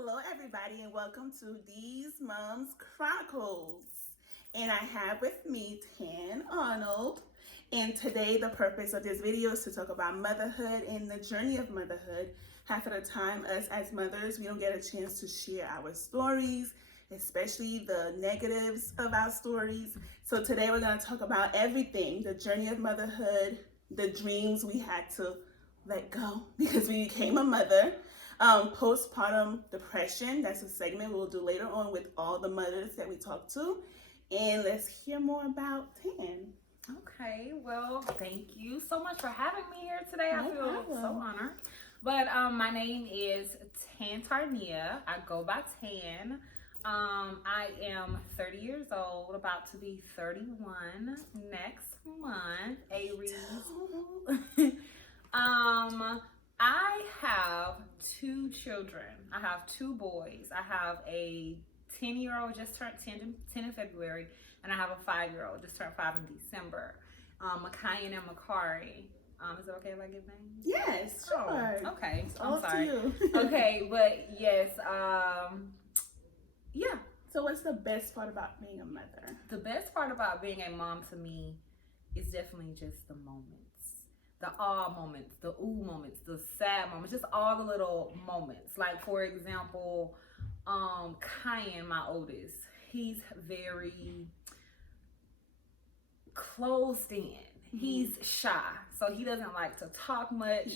Hello, everybody, and welcome to These Moms Chronicles. And I have with me Tan Arnold. And today, the purpose of this video is to talk about motherhood and the journey of motherhood. Half of the time, us as mothers, we don't get a chance to share our stories, especially the negatives of our stories. So today, we're going to talk about everything, the journey of motherhood, the dreams we had to let go because we became a mother. Postpartum depression, that's a segment we'll do later on with all the mothers that we talk to. And let's hear more about Tan. Okay, well, thank you so much for having me here today. No I feel problem. so honored. But my name is Tan Tarnia. I go by Tan. I am 30 years old, about to be 31 next month. Aries. I have two children. I have two boys. I have a 10-year-old just turned 10 in February, and I have a 5-year-old just turned 5 in December. Makayan and Makari. Is it okay if I give names? Yes, sure. Oh, okay. I'm sorry. To you. Okay, but yes, yeah. So what's the best part about being a mother? The best part about being a mom to me is definitely just the moments. The awe moments, the ooh moments, the sad moments, just all the little moments. Like, for example, Kyan, my oldest, he's very closed in. He's shy, so he doesn't like to talk much.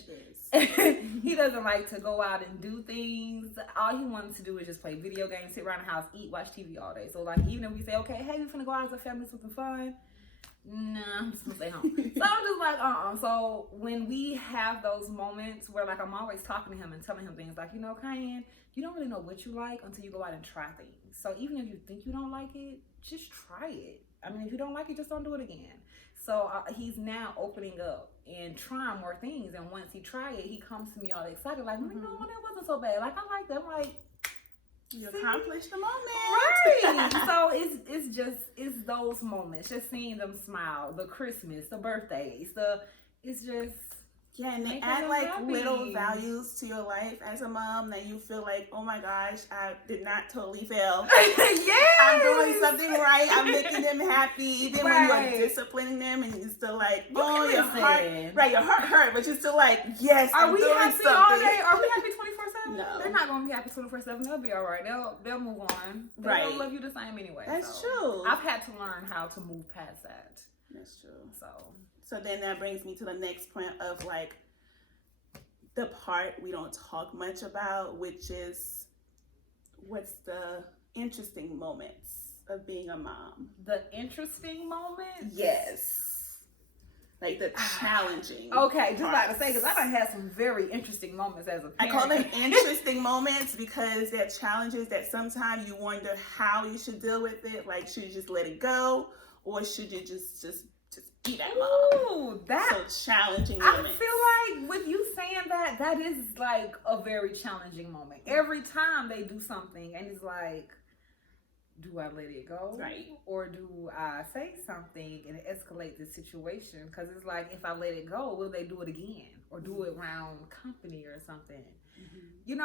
He doesn't like to go out and do things. All he wants to do is just play video games, sit around the house, eat, watch TV all day. So, like, even if we say, okay, hey, we're gonna go out as a family, something fun. Nah, I'm just gonna stay home. So I'm just like, So when we have those moments where, like, I'm always talking to him and telling him things like, Kyan, you don't really know what you like until you go out and try things. So even if you think you don't like it, just try it. I mean, if you don't like it, just don't do it again. So he's now opening up and trying more things. And once he tries it, he comes to me all excited, like, no, that wasn't so bad. Like, I like that. I'm like, you accomplished the moment. Right. So it's those moments, just seeing them smile, the Christmas, the birthdays, it's just, yeah, and they add like little values to your life as a mom that you feel like, oh my gosh, I did not totally fail. Yes. I'm doing something right. I'm making them happy, even when you're disciplining them, and you're still like, oh, your heart hurt, but you're still like, yes, I'm doing something. All day? Are we happy 24/7? No, they're not gonna be happy 24/7. They'll be all right. They'll move on. They don't love you the same anyway. That's true. I've had to learn how to move past that. That's true. So then that brings me to the next point of, like, the part we don't talk much about, which is what's the interesting moments of being a mom. The interesting moments? Yes. Like the challenging. Okay, just like to say, because I done had some very interesting moments as a parent. I call them interesting moments because they're challenges that sometimes you wonder how you should deal with it. Like, should you just let it go, or should you just be that mom? Ooh, that's so challenging moments. I feel like with you saying that is like a very challenging moment. Every time they do something and it's like, do I let it go? Right. Or do I say something and escalate the situation? Because it's like, if I let it go, will they do it again? Or do it around company or something? Mm-hmm.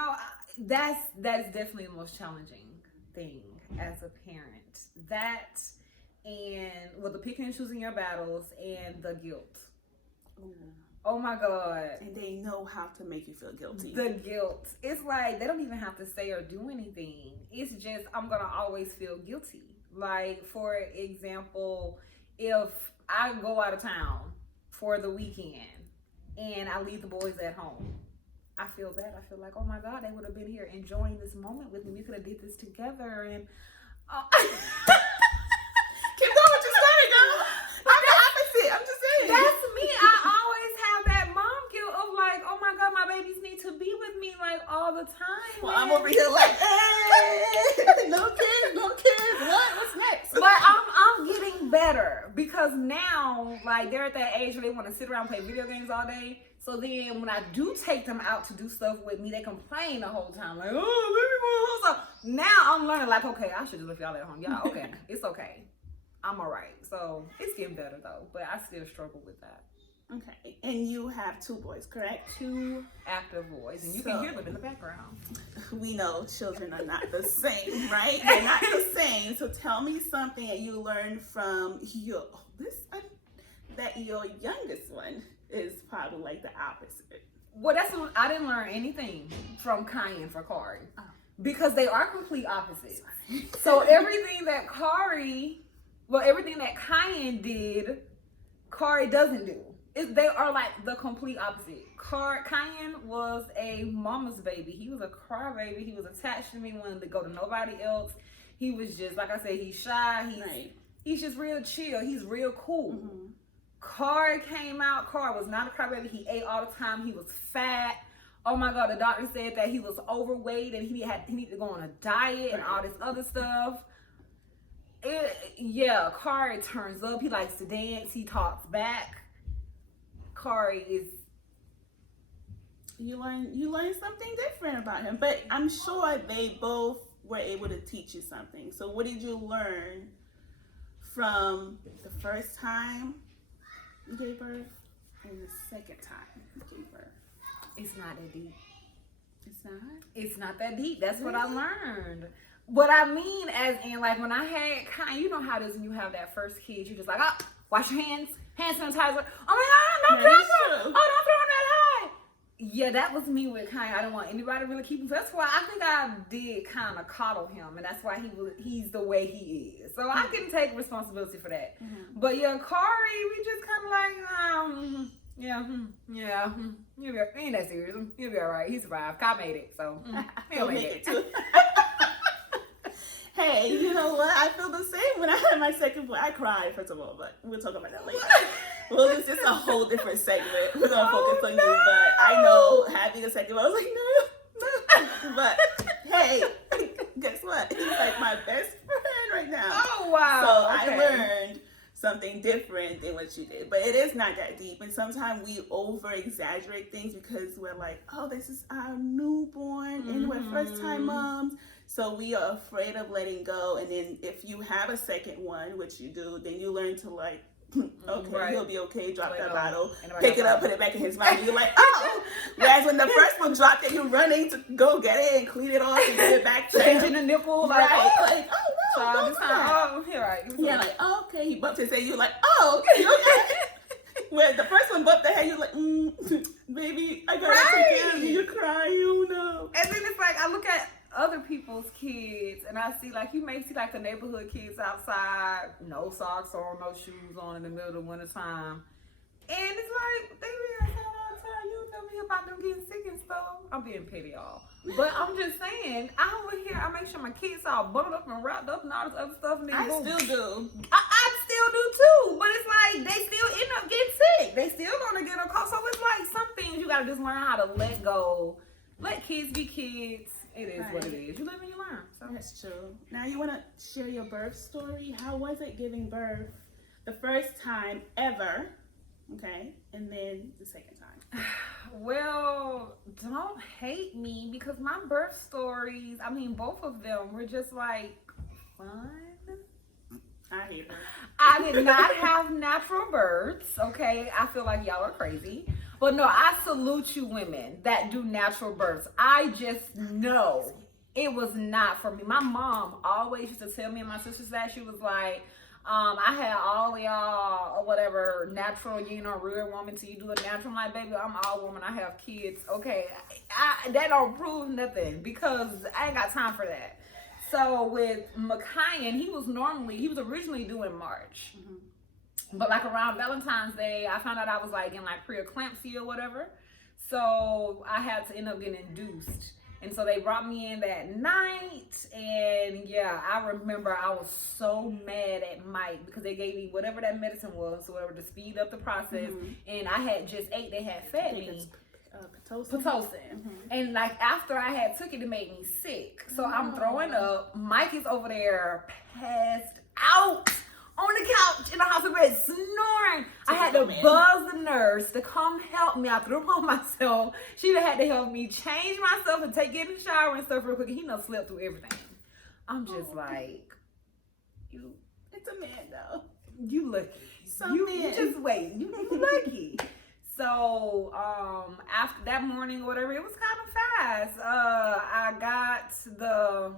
That's definitely the most challenging thing as a parent. That, and the picking and choosing your battles, and the guilt. Ooh. Oh my God. And they know how to make you feel guilty. The guilt. It's like they don't even have to say or do anything. It's just, I'm going to always feel guilty. Like, for example, if I go out of town for the weekend and I leave the boys at home, I feel bad. I feel like, oh my God, they would have been here enjoying this moment with me. We could have did this together. And keep going with your story, girl. I'm the opposite. I'm just saying. That's me. I always have that mom guilt of like, oh my God, my babies need to be with me like all the time. Well, I'm over here like, hey, no kids. What's next? But I'm getting better because now, like, they're at that age where they want to sit around and play video games all day. So then when I do take them out to do stuff with me, they complain the whole time. Like, oh, let me go home. So now I'm learning, like, okay, I should just leave y'all at home. Y'all, okay, it's okay. I'm all right. So it's getting better, though. But I still struggle with that. Okay. And you have 2 boys, correct? 2 active boys, and you can hear them in the background. We know children are not the same, right? They're not the same. So tell me something that you learned from that your youngest one is probably like the opposite. Well, I didn't learn anything from Kyan for Kari. Oh. Because they are complete opposites. So everything that Kyan did, Kari doesn't do. They are like the complete opposite. Kyan was a mama's baby. He was a crybaby. He was attached to me, wanted to go to nobody else. He was just, like I said, he's shy. He's just real chill. He's real cool. Mm-hmm. Kari came out. Kari was not a crybaby. He ate all the time. He was fat. Oh my God, the doctor said that he was overweight and he needed to go on a diet and all this other stuff. Kari turns up. He likes to dance. He talks back. Kari is. You learn something different about him, but I'm sure they both were able to teach you something. So what did you learn from the first time you gave birth and the second time you gave birth? It's not that deep. It's not? It's not that deep. That's what I learned. What I mean, as in, like, when I had you know how it is when you have that first kid, you're just like, oh, wash your hands, hand sanitizer. Oh my God, don't throw that high. Yeah, that was me with Kanye. I didn't want anybody to really keep him. That's why I think I did kind of coddle him, and that's why he's the way he is. So I can take responsibility for that. Mm-hmm. But yeah, Kari, we just kind of like, he ain't that serious. He'll be all right. He survived. Kai made it, so he'll make it too. Hey, you know what? I feel the same when I had my second boy. I cried, first of all, but we'll talk about that later. Well, it's just a whole different segment. We're going to focus on you, but I know having a second boy, I was like, no. But hey, guess what? He's like my best friend right now. Oh, wow. So I learned something different than what you did. But it is not that deep. And sometimes we over-exaggerate things because we're like, oh, this is our newborn and we're first-time moms. So we are afraid of letting go. And then if you have a second one, which you do, then you learn to like, okay, he'll be okay, drop that bottle, pick it up, put it back in his mouth, and you're like, oh! Whereas when the first one dropped it, you're running to go get it and clean it off and give it back to him. Changing the nipple, like, oh no, don't do that. You're right. Yeah, like, oh, okay, he bumped his head, you're like, oh, you okay? When the first one bumped the head, you're like, baby, I gotta take care of you, you're crying, you know. And then it's like, I look at other people's kids and I see, like, you may see like the neighborhood kids outside, no socks on, no shoes on in the middle of the winter time, and it's like they be outside all the time. You tell me about them getting sick and stuff. I'm being petty, y'all, but I'm just saying, I over here I make sure my kids all bundled up and wrapped up and all this other stuff, and I still do. I still do too, but it's like they still end up getting sick. They still gonna get a cold. So it's like some things you gotta just learn how to let go. Let kids be kids. It is what it is. You live and you learn. So. That's true. Now you want to share your birth story. How was it giving birth the first time ever? Okay. And then the second time. Well, don't hate me because my birth stories, I mean, both of them were just like fun. I hate her. I did not have natural births. Okay. I feel like y'all are crazy. But no, I salute you women that do natural births. I just know it was not for me. My mom always used to tell me and my sisters that. She was like, I had all y'all or whatever natural, you know, real woman till you do a natural. I'm like, baby, I'm all woman. I have kids. Okay, that don't prove nothing because I ain't got time for that. So with Makayan, he was originally due in March. Mm-hmm. But like around Valentine's Day, I found out I was like in like preeclampsia or whatever. So I had to end up getting induced. And so they brought me in that night. And yeah, I remember I was so mad at Mike because they gave me whatever that medicine was, whatever, to speed up the process. Mm-hmm. And I had just ate, they had fed me. Pitocin. Mm-hmm. And like after I had took it, it made me sick. So I'm throwing up. Mike is over there passed out on the couch in the hospital bed snoring. I had to buzz the nurse to come help me. I threw up on myself. She had to help me change myself and get in the shower and stuff real quick. And he done slept through everything. I'm just like, it's a man though. You lucky. You just wait. You lucky. So after that morning or whatever, it was kind of fast. I got the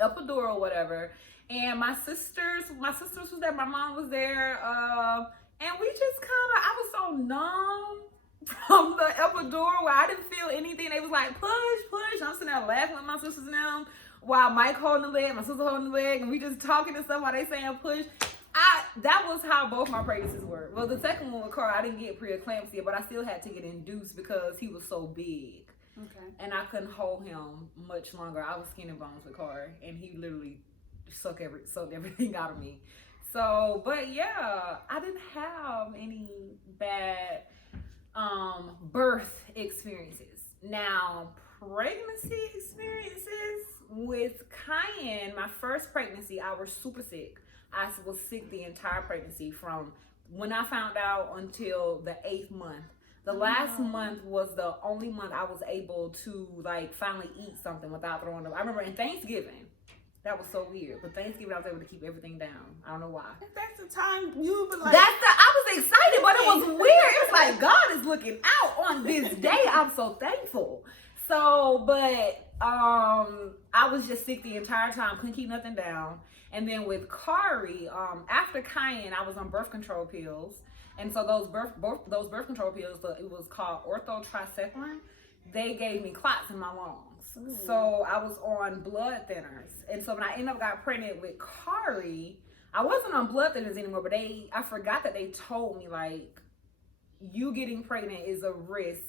epidural or whatever, and my sisters was there, my mom was there, and we just I was so numb from the epidural where I didn't feel anything. They was like, push. I'm sitting there laughing with my sisters now while Mike holding the leg, my sister holding the leg, and we just talking and stuff while they saying push. That was how both my pregnancies were. Well, the second one with Carl, I didn't get preeclampsia, but I still had to get induced because he was so big. Okay. And I couldn't hold him much longer. I was skin and bones with Carl, and he literally sucked everything out of me. So, but yeah, I didn't have any bad birth experiences. Now, pregnancy experiences with Cayenne, my first pregnancy, I was super sick. I was sick the entire pregnancy from when I found out until the 8th month. The last month was the only month I was able to like finally eat something without throwing up. I remember in Thanksgiving, that was so weird. But Thanksgiving I was able to keep everything down. I don't know why. That's the time you be like. I was excited, but it was weird. It was like God is looking out on this day. I'm so thankful. So, but I was just sick the entire time. Couldn't keep nothing down. And then with Kari, after Cayenne, I was on birth control pills. And so those birth control pills, it was called orthotricycline. They gave me clots in my lungs. Ooh. So I was on blood thinners. And so when I ended up got pregnant with Kari, I wasn't on blood thinners anymore, but I forgot that they told me like, you getting pregnant is a risk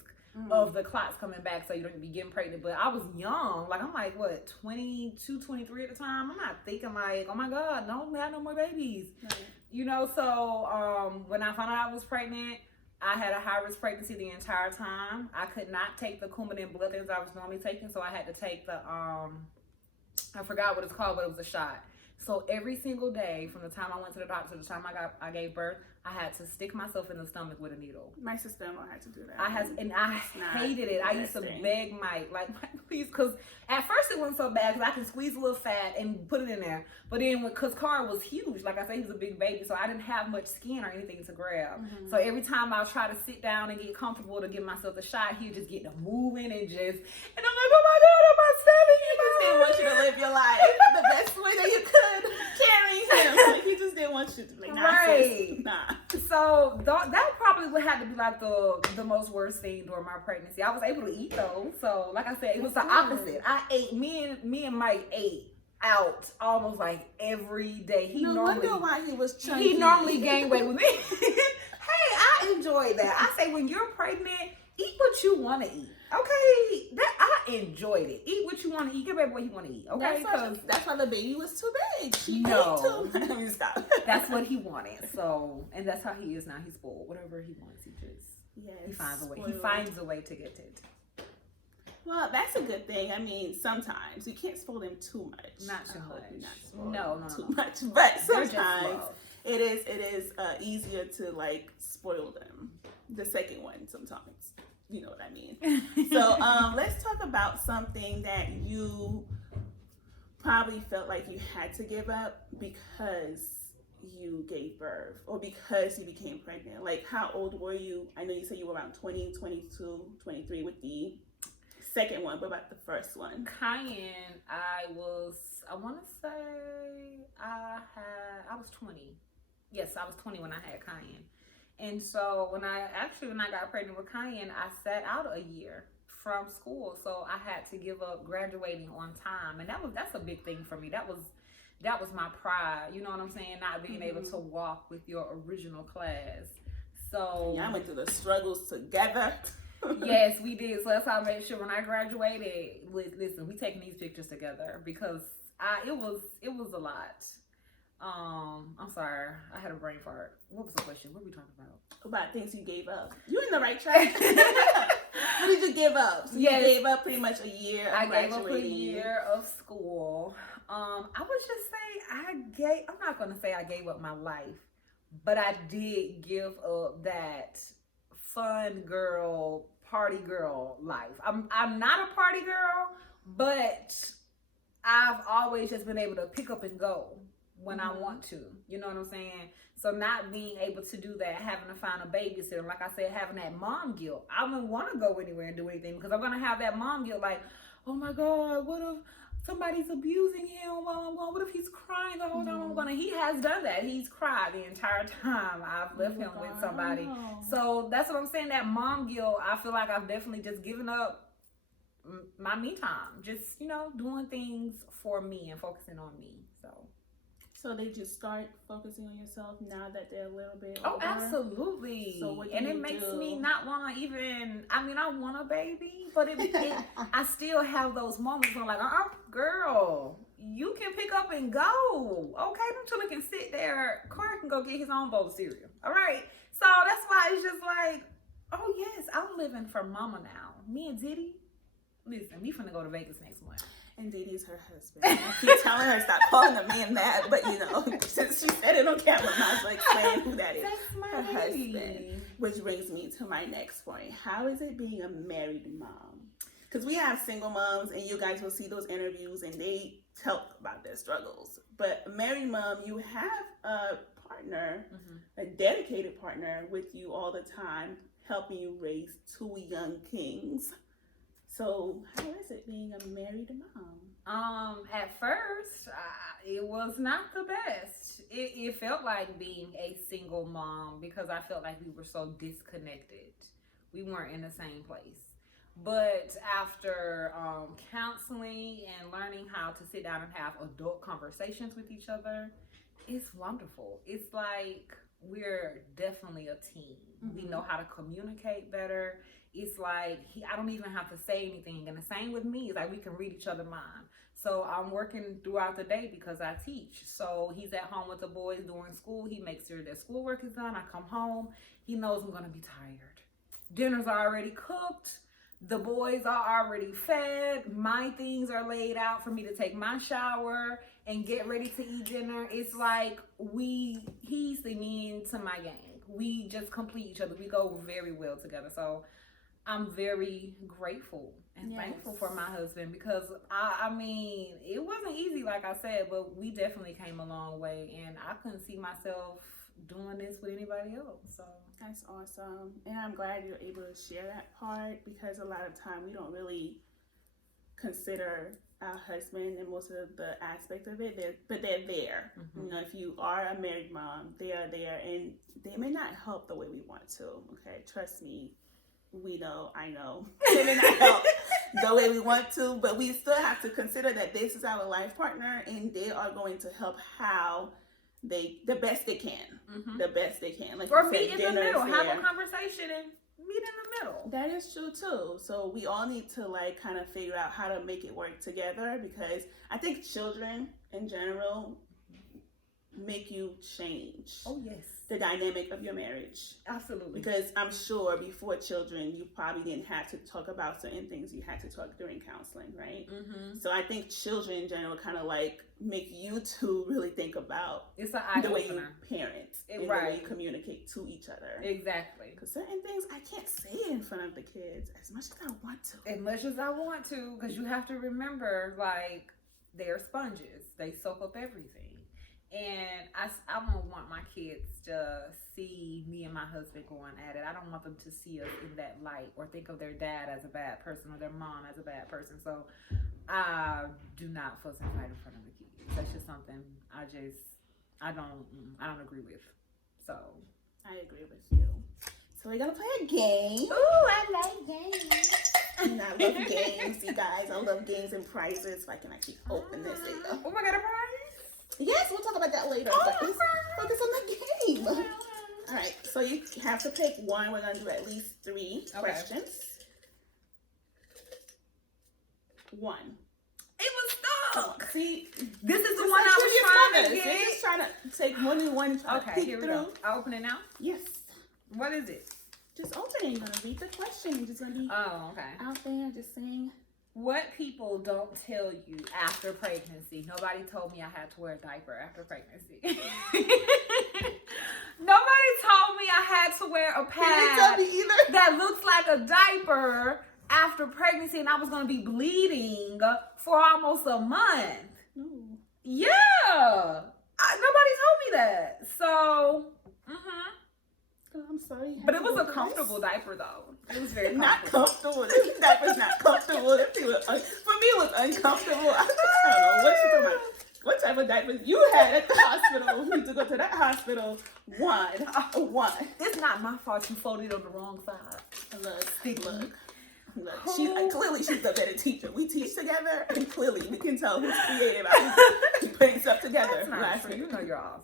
of the clots coming back, so you don't be getting pregnant. But I was young, like I'm like what, 22, 23 at the time. I'm not thinking like, oh my God, no, we have no more babies. Right. You know, so when I found out I was pregnant, I had a high-risk pregnancy the entire time. I could not take the Coumadin blood thinners I was normally taking, so I had to take the I forgot what it's called, but it was a shot. So every single day, from the time I went to the doctor to the time I gave birth, I had to stick myself in the stomach with a needle. My sister-in-law had to do that. I hated it. I used to beg Mike, like, please, because at first it wasn't so bad because I could squeeze a little fat and put it in there. But then, because Carl was huge, like I said, he was a big baby, so I didn't have much skin or anything to grab. Mm-hmm. So every time I would try to sit down and get comfortable to give myself a shot, he'd just get to moving and I'm like, oh my God, on my stomach. He just didn't want you to live your life the best way that you could, carrying him. He just didn't want you to, like, nah. So that probably would have to be like the most worst thing during my pregnancy. I was able to eat though, so like I said, it was the opposite. I ate. Me and Mike ate out almost like every day. No wonder why he was chunky. He normally gained weight with me. Hey, I enjoyed that. I say when you're pregnant, eat what you want to eat. Okay, I enjoyed it. Eat what you want to eat. Give baby what he want to eat. Okay, that's why the baby was too big. She ate too. Let me stop. That's what he wanted. So, and that's how he is now. He's spoiled. Whatever he wants, he finds a way. Spoiled. He finds a way to get it. Well, that's a good thing. I mean, sometimes you can't spoil them too much. Not too much. Not too much. But sometimes it is easier to like spoil them. The second one sometimes. You know what I mean. So let's talk about something that you probably felt like you had to give up because you gave birth or because you became pregnant. Like, how old were you? I know you said you were around 20, 22, 23 with the second one, but about the first one? Cayenne, I was 20. Yes, I was 20 when I had Cayenne. And so when I got pregnant with Cayenne, I sat out a year from school. So I had to give up graduating on time. And that's a big thing for me. That was my pride. You know what I'm saying? Not being able to walk with your original class. So yeah, I went through the struggles together. Yes, we did. So that's how I made sure when I graduated, listen, we taking these pictures together because it was a lot. I'm sorry, I had a brain fart. What was the question? What were we talking about? About things you gave up. You in the right track. What did you give up? So yes. You gave up pretty much a year of graduating. I gave up a year of school. I would just say I'm not gonna say I gave up my life, but I did give up that fun girl, party girl life. I'm not a party girl, but I've always just been able to pick up and go when I want to. You know what I'm saying? So not being able to do that, having to find a babysitter, like I said, having that mom guilt. I wouldn't want to go anywhere and do anything because I'm going to have that mom guilt like, oh my God, what if somebody's abusing him while I'm gone? What if he's crying the whole time I'm gone? And he has done that. He's cried the entire time I've left him with somebody. So that's what I'm saying. That mom guilt, I feel like I've definitely just given up my me time. Just, you know, doing things for me and focusing on me. So they just start focusing on yourself now that they're a little bit older? older? Absolutely. So what do and you it makes do? me not want to even, I mean, I want a baby, but I still have those moments where I'm like, girl, you can pick up and go. Okay, don't you look and sit there. Clark can go get his own bowl of cereal. All right. So that's why it's just like, oh yes, I'm living for mama now. Me and Diddy, listen, we finna go to Vegas next month. And Diddy's her husband. I keep telling her stop calling the man that, but you know, since she said it on camera, I might as well explain who that is. That's my her baby. husband. Which brings me to my next point. How is it being a married mom? Because we have single moms, and you guys will see those interviews, and they talk about their struggles. But a married mom, you have a partner, a dedicated partner with you all the time, helping you raise two young kings. So how is it being a married mom? At first, it was not the best. It felt like being a single mom because I felt like we were so disconnected. We weren't in the same place. But after counseling and learning how to sit down and have adult conversations with each other, it's wonderful. It's like we're definitely a team. We know how to communicate better. It's like I don't even have to say anything. And the same with me. It's like we can read each other's mind. So I'm working throughout the day because I teach. So he's at home with the boys during school. He makes sure their schoolwork is done. I come home. He knows I'm going to be tired. Dinner's already cooked. The boys are already fed. My things are laid out for me to take my shower and get ready to eat dinner. It's like he's the mean to my gang. We just complete each other. We go very well together. So I'm very grateful and thankful for my husband because I mean, it wasn't easy, like I said, but we definitely came a long way, and I couldn't see myself doing this with anybody else. So that's awesome, and I'm glad you're able to share that part because a lot of time we don't really consider our husband and most of the aspect of it, but they're there. You know, if you are a married mom, they are there, and they may not help the way we want to. Okay, trust me. I know, they may not help the way we want to, but we still have to consider that this is our life partner and they are going to help the best they can. The best they can. Like or meet in the middle, have a conversation and meet in the middle. That is true too. So we all need to kind of figure out how to make it work together because I think children in general make you change. Oh yes. The dynamic of your marriage. Absolutely. Because I'm sure before children, you probably didn't have to talk about certain things you had to talk during counseling, right? So I think children in general kind of make you two really think about the way you parent and the way you communicate to each other. Exactly. Because certain things I can't say in front of the kids as much as I want to. As much as I want to, because you have to remember, they're sponges. They soak up everything. And I don't want my kids to see me and my husband going at it. I don't want them to see us in that light or think of their dad as a bad person or their mom as a bad person. So I do not fuss and fight in front of the kids. That's just something I don't agree with. So I agree with you. So we're gonna play a game. Ooh, I like games. And I love games, you guys. I love games and prizes. If I can actually open this later. Oh my God, a prize? Yes, we'll talk about that later. But let's focus on the game. All right, so you have to pick one. We're going to do at least 3 questions. One. It was stuck. See, this is the one I was trying to get. You're just trying to take one. Okay, here we go. I'll open it now? Yes. What is it? Just open it. You're going to read the question. You're just going to be out there just saying. What people don't tell you after pregnancy. Nobody told me I had to wear a diaper after pregnancy. Nobody told me I had to wear a pad that looks like a diaper after pregnancy and I was going to be bleeding for almost a month. Ooh. Yeah. Nobody told me that. So, Oh, I'm sorry. but it was a comfortable diaper though. It was very not comfortable. comfortable. This diaper's not comfortable. For me, it was uncomfortable. I don't know what you're talking about. What type of diapers you had at the hospital? You need to go to that hospital. One. It's not my fault you folded on the wrong side. Look. She's she's the better teacher. We teach together, and clearly we can tell who's creative. I'm putting stuff together. That's not true. You know you're awesome.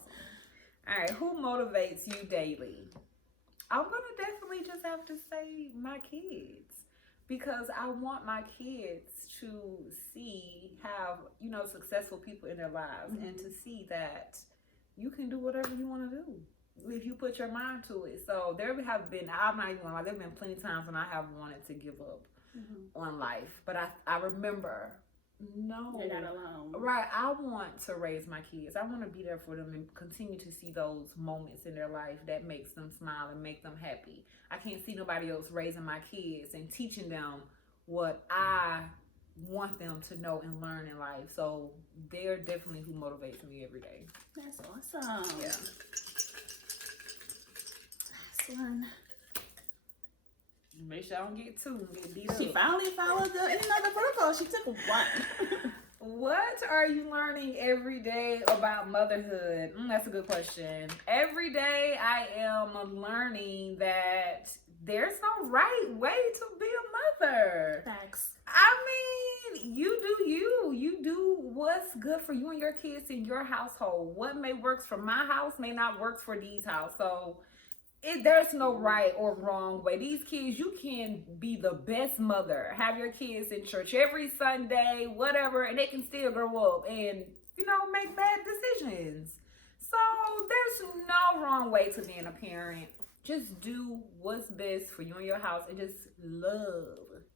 All right, who motivates you daily? I'm gonna definitely just have to say my kids, because I want my kids to have successful people in their lives, and to see that you can do whatever you want to do if you put your mind to it. So there have been, I'm not even gonna lie, there have been plenty of times when I have wanted to give up on life, but I remember, no, you're not alone. Right, I want to raise my kids. I want to be there for them and continue to see those moments in their life that makes them smile and make them happy. I can't see nobody else raising my kids and teaching them what I want them to know and learn in life. So they're definitely who motivates me every day. That's awesome. Yeah. Last one. Make sure I don't get two and get beat up. She finally followed the protocol. She took one. What are you learning every day about motherhood? That's a good question. Every day I am learning that there's no right way to be a mother. Facts. I mean, you do you. You do what's good for you and your kids in your household. What may works for my house may not work for Dee's house. So there's no right or wrong way. These kids, you can be the best mother, have your kids in church every Sunday, whatever, and they can still grow up and, make bad decisions. So there's no wrong way to being a parent. Just do what's best for you and your house, and just love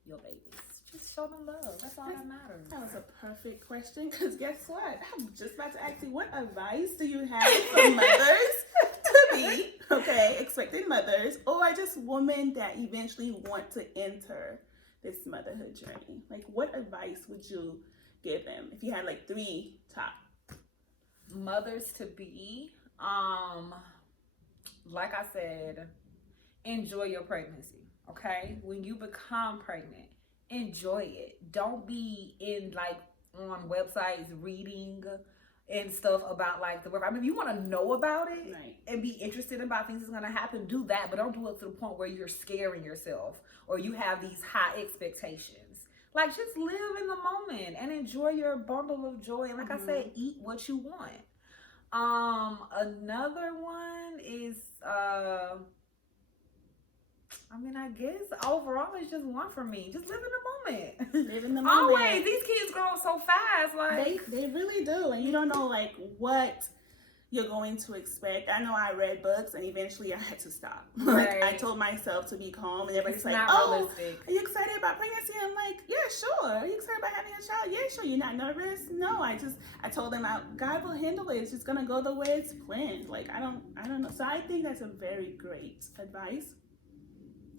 your babies. Just show them love. That's all that matters. That was a perfect question, because guess what? I'm just about to ask you, what advice do you have for mothers to be, expecting mothers, or just women that eventually want to enter this motherhood journey? Like, what advice would you give them if you had like 3 top mothers to be? Like I said, enjoy your pregnancy. Okay, when you become pregnant, enjoy it. Don't be on websites reading and stuff about the work. I mean, if you want to know about it, right, and be interested about things that's going to happen, do that. But don't do it to the point where you're scaring yourself or you have these high expectations. Just live in the moment and enjoy your bundle of joy. And I said, eat what you want. Another one is, I guess overall it's just one for me. Just live in the moment. Live in the moment. Always. These kids grow up so fast. They really do. And you don't know what you're going to expect. I know I read books and eventually I had to stop. Right. I told myself to be calm, and everybody's It's like, not oh, realistic. are you excited about pregnancy? I'm like, yeah, sure. Are you excited about having a child? Yeah, sure. You're not nervous? No, I told them God will handle it. It's just going to go the way it's planned. I don't know. So I think that's a very great advice.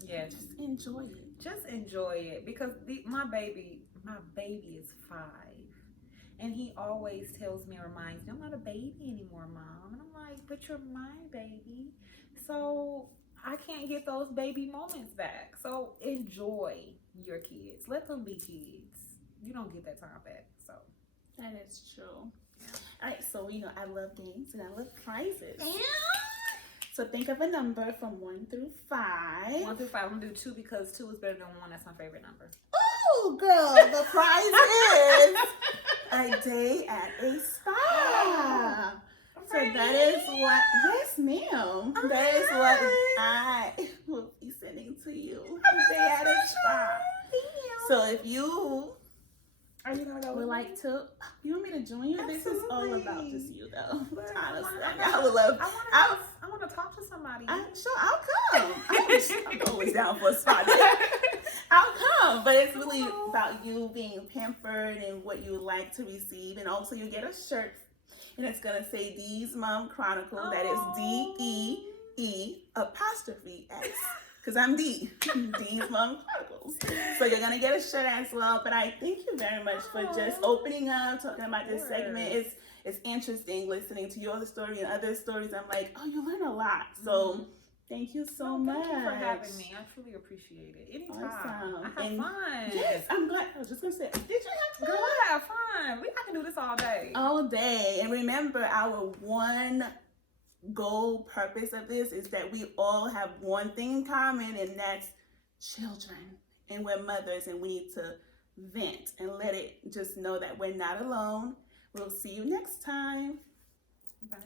Yeah, just enjoy it. Just enjoy it, because my baby is 5, and he always tells me, reminds me, I'm not a baby anymore, Mom. And I'm like, but you're my baby, so I can't get those baby moments back. So enjoy your kids. Let them be kids. You don't get that time back. So that is true. All right, so I love games and I love prizes. Yeah. So think of a number from 1 through 5. 1 through 5. I'm gonna do 2 because 2 is better than 1. That's my favorite number. Oh, girl, the prize is a day at a spa. So that is what, yes, ma'am. That is what I will be sending to you. A day at a spa. So if you Are you gonna go would with like me? to, you want me to join you? Absolutely. This is all about just you, though. But Honestly, I I would love. I want to talk to somebody. Sure, I'll come. I'm always down for a spot. I'll come, but it's really about you being pampered and what you would like to receive, and also you get a shirt, and it's gonna say Dee's Mom Chronicle. That is DEE''S because I'm Dee. Dee's Mom Chronicles. So you're gonna get a shirt as well. But I thank you very much for just opening up, talking about this segment. It's interesting listening to your story and other stories. I'm like, oh, you learn a lot. So thank you so much. Thank you for having me. I truly appreciate it. Anytime. Awesome. I have fun. Yes, I'm glad. I was just gonna say, did you have fun? Girl, I have fun. I can do this all day. All day. And remember, our one goal purpose of this is that we all have one thing in common, and that's children. And we're mothers, and we need to vent and let it just know that we're not alone. We'll see you next time. Bye.